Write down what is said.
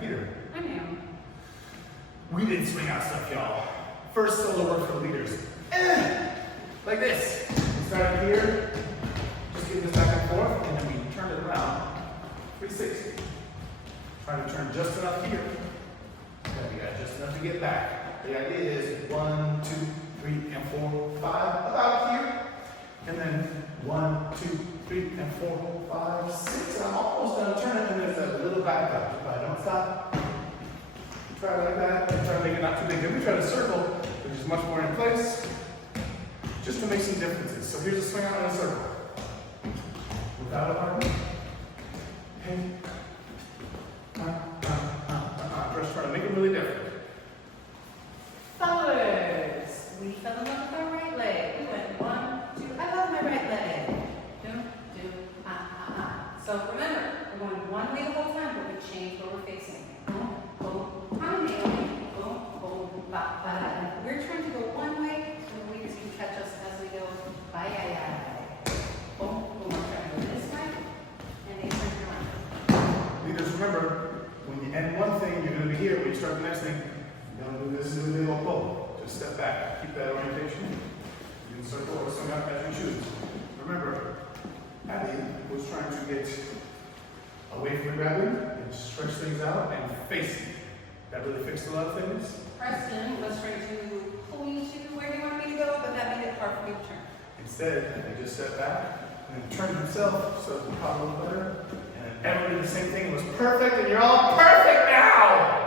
here. I am. We did swing out stuff, y'all. First solo work for the leaders. Like this. We started here, just getting this back and forth, and then we turned it around. 360. Trying to turn just enough here. Then we got just enough to get back. The idea is 1, 2, 3, and 4, 5, about here. And then 1, 2, 3, and 4, 5, 6. I'm almost done turning, and there's a little back up. But I don't stop. Try like that, and try to make it not too big. Then we try to circle, which is much more in place, just to make some differences. So here's a swing out in a circle. Without a partner. Hey. Just trying to make it really different. Followers. We fell in love with our right leg. We went 1, 2. I love my right leg. Do. So remember, we're going one way the whole time, but we change where we're facing. Boom, boom, ba, ba, ba. We're trying to go one way, and the leaders can catch us as we go. Bye, boom, boom. We're trying to go this way, and they turn around. Leaders, remember, when you end one thing, you're going to be here. When you start the next thing, you're going to do this in the middle pull. Just step back. Keep that orientation. You can circle or swing out as you choose. Remember, Abby was trying to get away from the grabbing and stretch things out and face it. That really fixed a lot of things. Preston was trying to pull you to where he wanted me to go, but that made it hard for me to turn. Instead, they just stepped back and then turned himself so it would pop a little better. And then everybody did the same thing. It was perfect, and you're all perfect now!